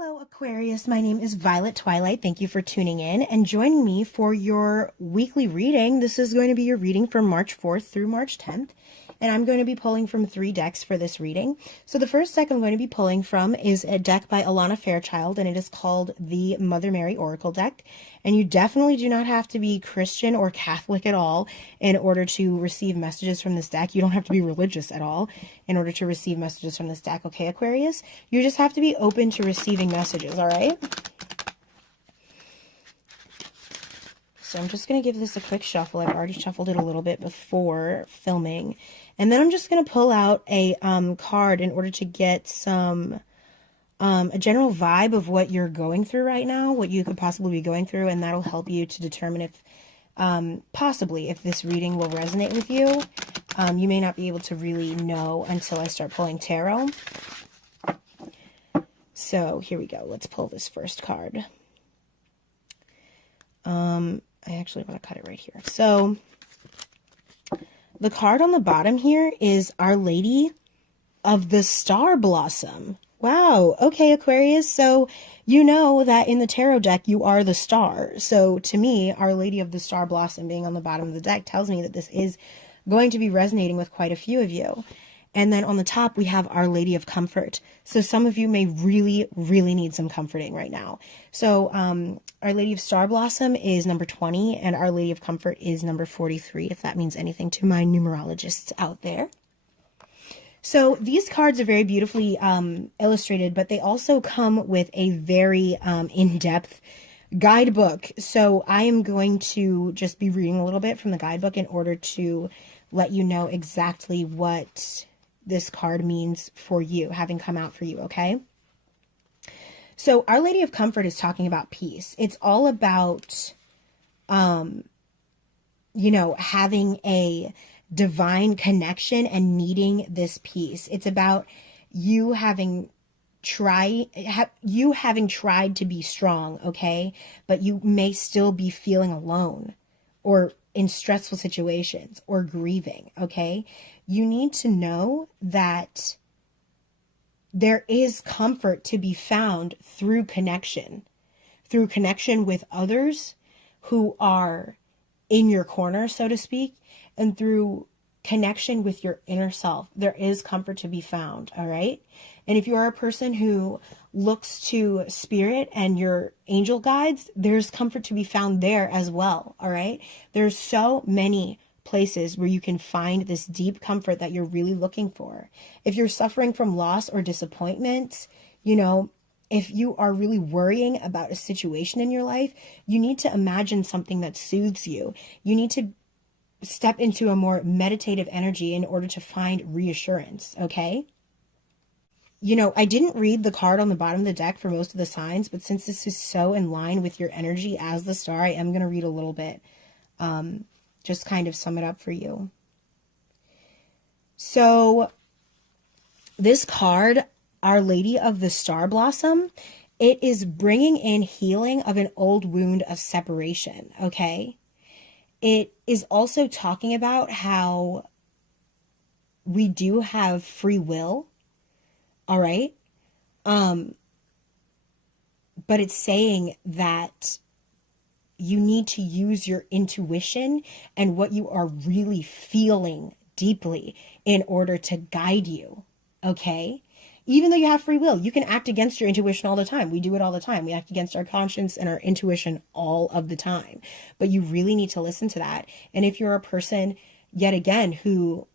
Hello, Aquarius. My name is Violet Twilight. Thank you for tuning in and joining me for your weekly reading. This is going to be your reading from March 4th through March 10th, and I'm going to be pulling from 3 decks for this reading. So the first deck I'm going to be pulling from is a deck by Alana Fairchild, and it is called the Mother Mary Oracle deck. And you definitely do not have to be Christian or Catholic at all in order to receive messages from this deck. You don't have to be religious at all in order to receive messages from this deck, okay, Aquarius? You just have to be open to receiving messages, all right? So I'm just going to give this a quick shuffle. I've already shuffled it a little bit before filming. And then I'm just going to pull out a card in order to get some a general vibe of what you're going through right now, what you could possibly be going through, and that'll help you to determine if, possibly, if this reading will resonate with you. You may not be able to really know until I start pulling tarot. So here we go. Let's pull this first card. I actually want to cut it right here. So the card on the bottom here is Our Lady of the Star Blossom. Wow. Okay, Aquarius. So you know that in the tarot deck, you are the star. So to me, Our Lady of the Star Blossom being on the bottom of the deck tells me that this is going to be resonating with quite a few of you. And then on the top, we have Our Lady of Comfort. So some of you may really, really need some comforting right now. So Our Lady of Star Blossom is number 20, and Our Lady of Comfort is number 43, if that means anything to my numerologists out there. So these cards are very beautifully illustrated, but they also come with a very in-depth guidebook. So I am going to just be reading a little bit from the guidebook in order to let you know exactly what this card means for you, having come out for you, okay? So Our Lady of Comfort is talking about peace. It's all about, you know, having a divine connection and needing this peace. It's about you having tried to be strong, okay? But you may still be feeling alone or in stressful situations or grieving, okay? You need to know that there is comfort to be found through connection with others who are in your corner, so to speak, and through connection with your inner self. There is comfort to be found, all right? And if you are a person who looks to spirit and your angel guides, there's comfort to be found there as well, all right? There's so many places where you can find this deep comfort that you're really looking for. If you're suffering from loss or disappointment, you know, if you are really worrying about a situation in your life, you need to imagine something that soothes you. You need to step into a more meditative energy in order to find reassurance, okay? You know, I didn't read the card on the bottom of the deck for most of the signs, but since this is so in line with your energy as the star, I am going to read a little bit, just kind of sum it up for you. So this card, Our Lady of the Star Blossom, it is bringing in healing of an old wound of separation, okay? It is also talking about how we do have free will, all right? But it's saying that you need to use your intuition and what you are really feeling deeply in order to guide you, okay? Even though you have free will, you can act against your intuition all the time. We do it all the time. We act against our conscience and our intuition all of the time. But you really need to listen to that. And if you're a person, yet again, who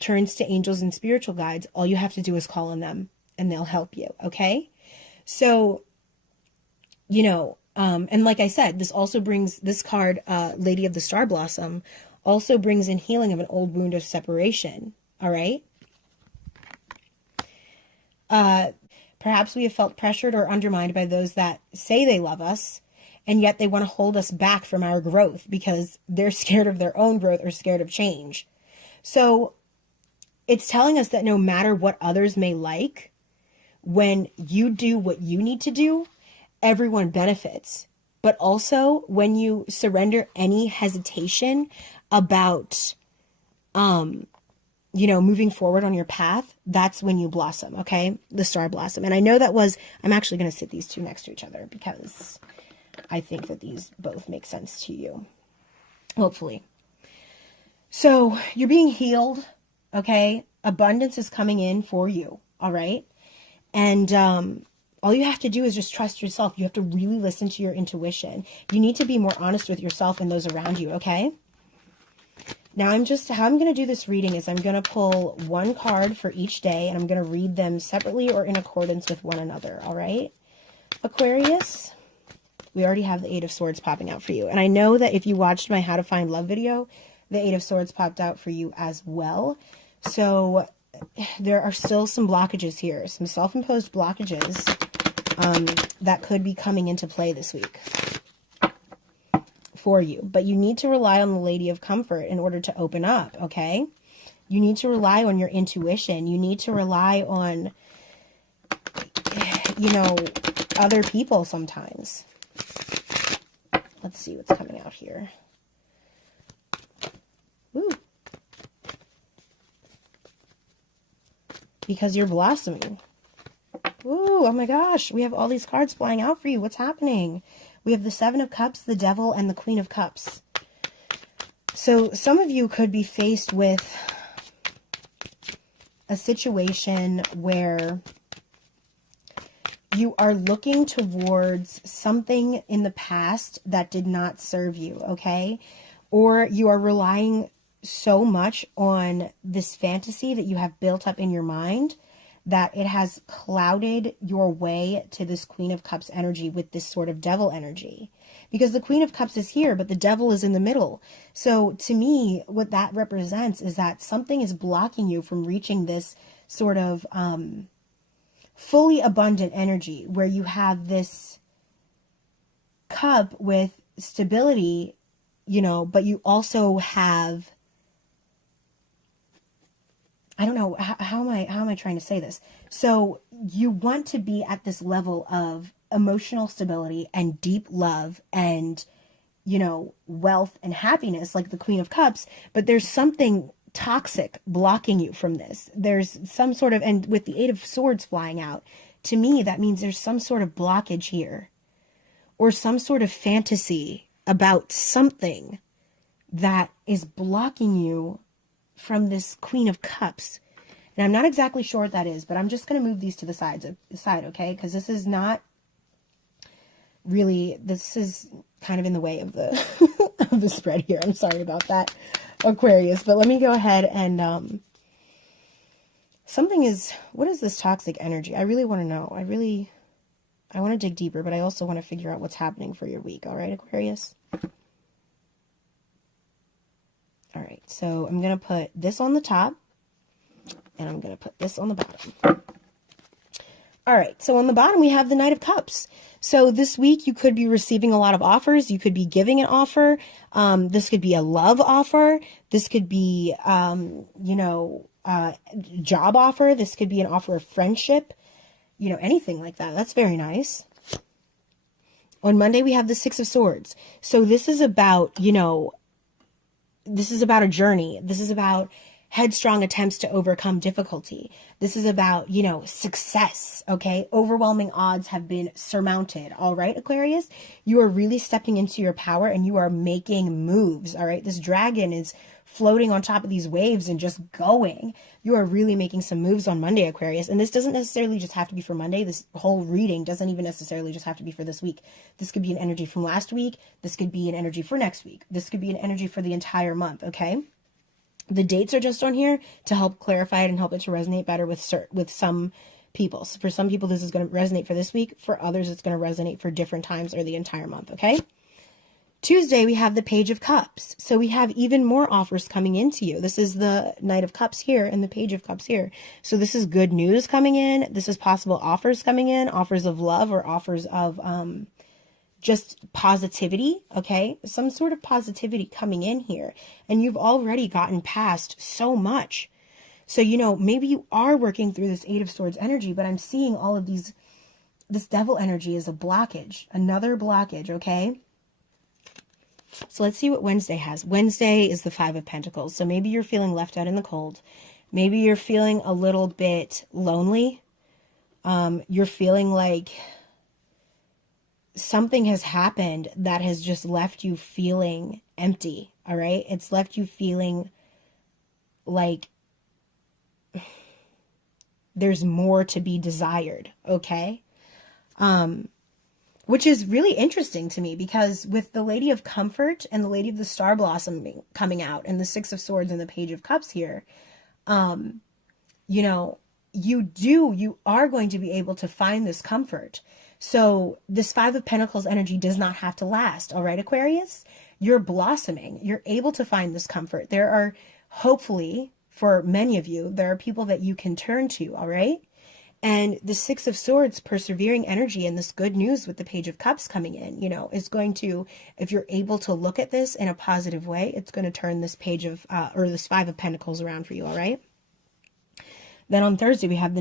turns to angels and spiritual guides, all you have to do is call on them and they'll help you, okay? So, you know, and like I said, this also brings, this card, Lady of the Star Blossom, also brings in healing of an old wound of separation, all right? Perhaps we have felt pressured or undermined by those that say they love us, and yet they want to hold us back from our growth because they're scared of their own growth or scared of change. So it's telling us that no matter what others may like, when you do what you need to do, everyone benefits. But also when you surrender any hesitation about, you you know, moving forward on your path, that's when you blossom, okay? The star blossom. And I know that was, I'm actually going to sit these two next to each other because I think that these both make sense to you, hopefully. So you're being healed, okay? Abundance is coming in for you, all right? And all you have to do is just trust yourself. You have to really listen to your intuition. You need to be more honest with yourself and those around you, okay? Now how I'm going to do this reading is I'm going to pull one card for each day, and I'm going to read them separately or in accordance with one another, all right? Aquarius, we already have the Eight of Swords popping out for you. And I know that if you watched my How to Find Love video, the Eight of Swords popped out for you as well. So there are still some blockages here, some self-imposed blockages that could be coming into play this week for you. But you need to rely on the Lady of Comfort in order to open up, okay? You need to rely on your intuition. You need to rely on, you know, other people sometimes. Let's see what's coming out here. Woo. Because you're blossoming. Ooh, oh my gosh. We have all these cards flying out for you. What's happening? We have the Seven of Cups, the Devil, and the Queen of Cups. So some of you could be faced with a situation where you are looking towards something in the past that did not serve you, okay? Or you are relying so much on this fantasy that you have built up in your mind that it has clouded your way to this Queen of Cups energy with this sort of devil energy. Because the Queen of Cups is here, but the devil is in the middle. So to me, what that represents is that something is blocking you from reaching this sort of fully abundant energy where you have this cup with stability, you know, but you also have, I don't know, how am I trying to say this? So you want to be at this level of emotional stability and deep love and, you know, wealth and happiness like the Queen of Cups, but there's something toxic blocking you from this. There's some sort of, and with the Eight of Swords flying out, to me, that means there's some sort of blockage here or some sort of fantasy about something that is blocking you from this Queen of Cups. And I'm not exactly sure what that is, but I'm just going to move these to the side, okay? Because this is not really, this is kind of in the way of the of the spread here. I'm sorry about that, Aquarius. But let me go ahead and something is, what is this toxic energy? I really want to know. I want to dig deeper, but I also want to figure out what's happening for your week. All right, Aquarius? All right, so I'm going to put this on the top, and I'm going to put this on the bottom. All right, so on the bottom, we have the Knight of Cups. So this week, you could be receiving a lot of offers. You could be giving an offer. This could be a love offer. This could be, you know, job offer. This could be an offer of friendship. You know, anything like that. That's very nice. On Monday, we have the Six of Swords. So this is about, you know, this is about a journey. This is about headstrong attempts to overcome difficulty. This is about, you know, success, okay? Overwhelming odds have been surmounted, all right, Aquarius? You are really stepping into your power and you are making moves, all right? This dragon is floating on top of these waves and just going. You are really making some moves on Monday, Aquarius. And this doesn't necessarily just have to be for Monday. This whole reading doesn't even necessarily just have to be for this week. This could be an energy from last week. This could be an energy for next week. This could be an energy for the entire month, okay? The dates are just on here to help clarify it and help it to resonate better with some people. So for some people, this is going to resonate for this week. For others, it's going to resonate for different times or the entire month, okay? Tuesday, we have the Page of Cups. So we have even more offers coming into you. This is the Knight of Cups here and the Page of Cups here. So this is good news coming in. This is possible offers coming in, offers of love or offers of just positivity, okay? Some sort of positivity coming in here. And you've already gotten past so much. So, you know, maybe you are working through this Eight of Swords energy, but I'm seeing all of these, this devil energy is a blockage, another blockage, okay? So let's see what Wednesday has. Wednesday is the Five of Pentacles. So maybe you're feeling left out in the cold. Maybe you're feeling a little bit lonely. You're feeling like something has happened that has just left you feeling empty, all right? It's left you feeling like there's more to be desired, okay? Which is really interesting to me, because with the Lady of Comfort and the Lady of the Star Blossom coming out and the Six of Swords and the Page of Cups here, you know, you are going to be able to find this comfort. So this Five of Pentacles energy does not have to last, all right, Aquarius? You're blossoming. You're able to find this comfort. There are, hopefully, for many of you, there are people that you can turn to, all right? And the Six of Swords, persevering energy, and this good news with the Page of Cups coming in, you know, is going to, if you're able to look at this in a positive way, it's going to turn this Page of, or this Five of Pentacles around for you, all right? Then on Thursday, we have the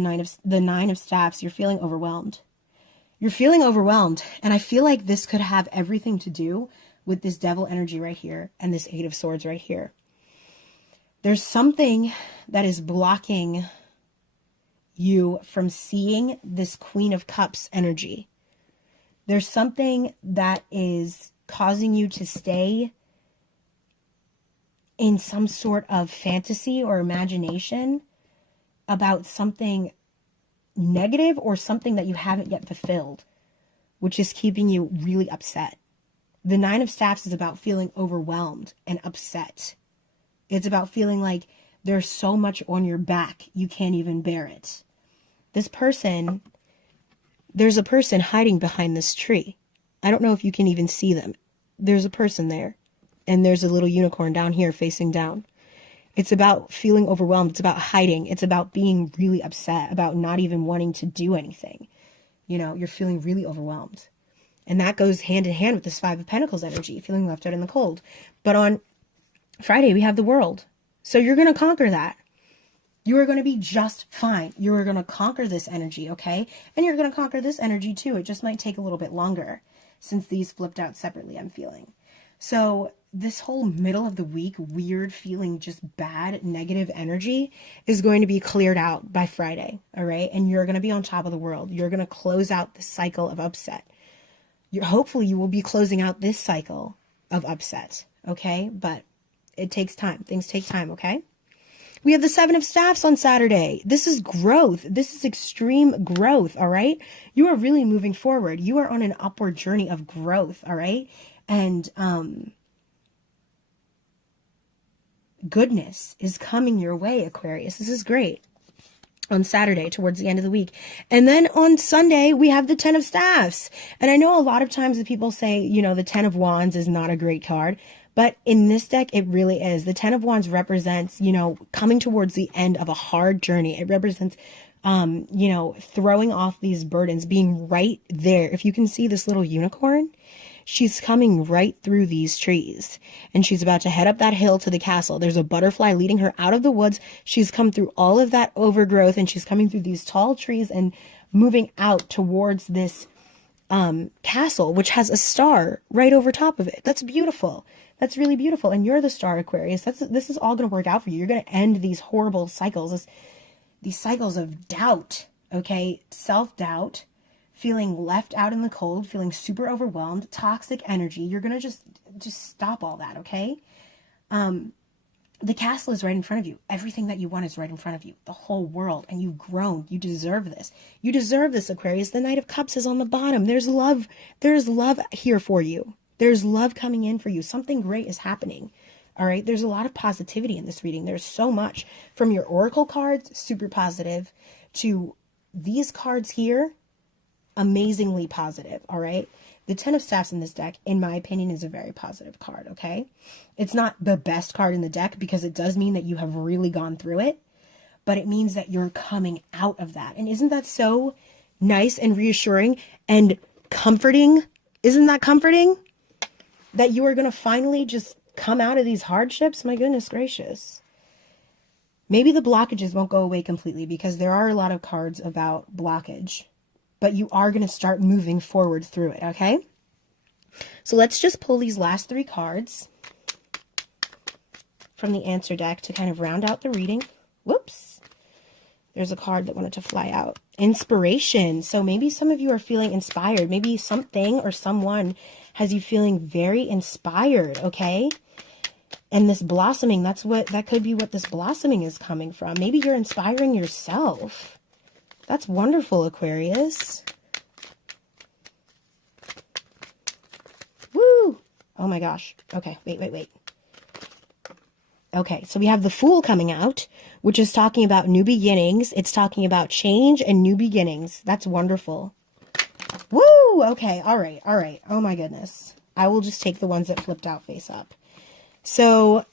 Nine of Staffs. You're feeling overwhelmed. You're feeling overwhelmed. And I feel like this could have everything to do with this Devil energy right here and this Eight of Swords right here. There's something that is blocking you from seeing this Queen of Cups energy. There's something that is causing you to stay in some sort of fantasy or imagination about something negative or something that you haven't yet fulfilled, which is keeping you really upset. The Nine of Staffs is about feeling overwhelmed and upset. It's about feeling like there's so much on your back, you can't even bear it. This person, there's a person hiding behind this tree. I don't know if you can even see them. There's a person there, and there's a little unicorn down here facing down. It's about feeling overwhelmed. It's about hiding. It's about being really upset, about not even wanting to do anything. You know, you're feeling really overwhelmed. And that goes hand in hand with this Five of Pentacles energy, feeling left out in the cold. But on Friday, we have the World. So you're going to conquer that. You are going to be just fine. You are going to conquer this energy, okay? And you're going to conquer this energy too. It just might take a little bit longer since these flipped out separately, I'm feeling. So this whole middle of the week, weird feeling, just bad, negative energy is going to be cleared out by Friday, all right? And you're going to be on top of the world. You're going to close out the cycle of upset. Hopefully you will be closing out this cycle of upset, okay? But it takes time. Things take time, okay? We have the Seven of Staffs on Saturday. This is growth. This is extreme growth, all right? You are really moving forward. You are on an upward journey of growth, all right? And goodness is coming your way, Aquarius. This is great. On Saturday, towards the end of the week. And then on Sunday, we have the Ten of Staffs. And I know a lot of times the people say, you know, the Ten of Wands is not a great card. But in this deck, it really is. The Ten of Wands represents, you know, coming towards the end of a hard journey. It represents, you know, throwing off these burdens, being right there. If you can see this little unicorn, she's coming right through these trees. And she's about to head up that hill to the castle. There's a butterfly leading her out of the woods. She's come through all of that overgrowth, and she's coming through these tall trees and moving out towards this castle, which has a star right over top of it. That's beautiful. That's really beautiful. And you're the star, Aquarius. This is all going to work out for you. You're going to end these horrible cycles, these cycles of doubt, okay? Self-doubt, feeling left out in the cold, feeling super overwhelmed, toxic energy. You're going to just stop all that, okay? The castle is right in front of you. Everything that you want is right in front of you. The whole world. And you've grown. You deserve this. You deserve this, Aquarius. The Knight of Cups is on the bottom. There's love. There's love here for you. There's love coming in for you. Something great is happening. All right. There's a lot of positivity in this reading. There's so much from your oracle cards, super positive, to these cards here, amazingly positive. All right. The Ten of Staffs in this deck, in my opinion, is a very positive card. Okay. It's not the best card in the deck because it does mean that you have really gone through it, but it means that you're coming out of that. And isn't that so nice and reassuring and comforting? Isn't that comforting? That you are going to finally just come out of these hardships? My goodness gracious. Maybe the blockages won't go away completely because there are a lot of cards about blockage. But you are going to start moving forward through it, okay? So let's just pull these last three cards from the answer deck to kind of round out the reading. Whoops. There's a card that wanted to fly out. Inspiration. So maybe some of you are feeling inspired. Maybe something or someone has you feeling very inspired, okay? And this blossoming, that could be what this blossoming is coming from. Maybe you're inspiring yourself. That's wonderful, Aquarius. Woo! Oh my gosh. Okay, wait. Okay, so we have the Fool coming out, which is talking about new beginnings. It's talking about change and new beginnings. That's wonderful. Woo! Okay, all right. Oh my goodness. I will just take the ones that flipped out face up. So,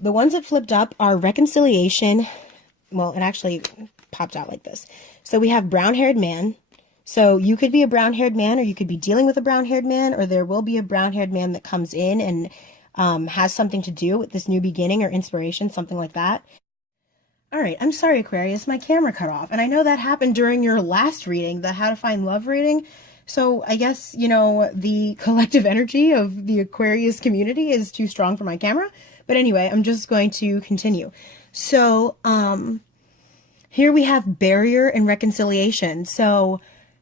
the ones that flipped up are reconciliation. Well, it actually popped out like this. So we have brown-haired man. So you could be a brown-haired man, or you could be dealing with a brown-haired man, or there will be a brown-haired man that comes in and has something to do with this new beginning or inspiration, something like that. All right, I'm sorry, Aquarius, my camera cut off. And I know that happened during your last reading, the How to Find Love reading. So I guess, you know, the collective energy of the Aquarius community is too strong for my camera. But anyway, I'm just going to continue. So here we have barrier and reconciliation. So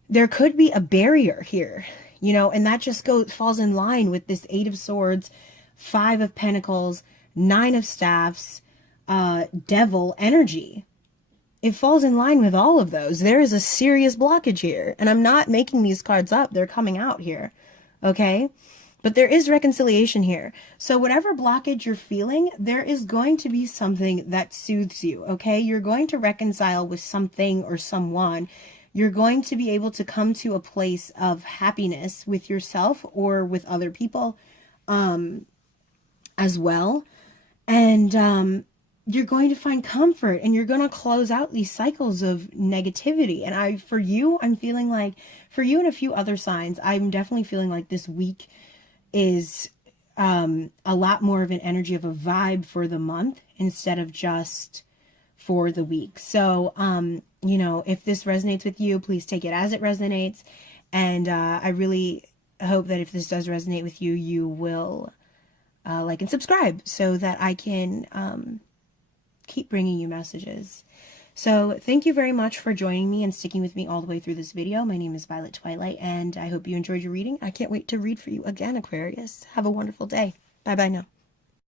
there could be a barrier here, you know, and that just falls in line with this 8 of Swords, 5 of Pentacles, 9 of Staffs, Devil energy. It falls in line with all of those. There is a serious blockage here. And I'm not making these cards up. They're coming out here. Okay? But there is reconciliation here. So whatever blockage you're feeling, there is going to be something that soothes you. Okay? You're going to reconcile with something or someone. You're going to be able to come to a place of happiness with yourself or with other people as well. And you're going to find comfort, and you're going to close out these cycles of negativity. And I'm feeling like, for you and a few other signs, I'm definitely feeling like this week is a lot more of an energy of a vibe for the month instead of just for the week. So, you know, if this resonates with you, please take it as it resonates. And I really hope that if this does resonate with you, you will like and subscribe so that I can keep bringing you messages. So thank you very much for joining me and sticking with me all the way through this video. My name is Violet Twilight, and I hope you enjoyed your reading. I can't wait to read for you again, Aquarius. Have a wonderful day. Bye-bye now.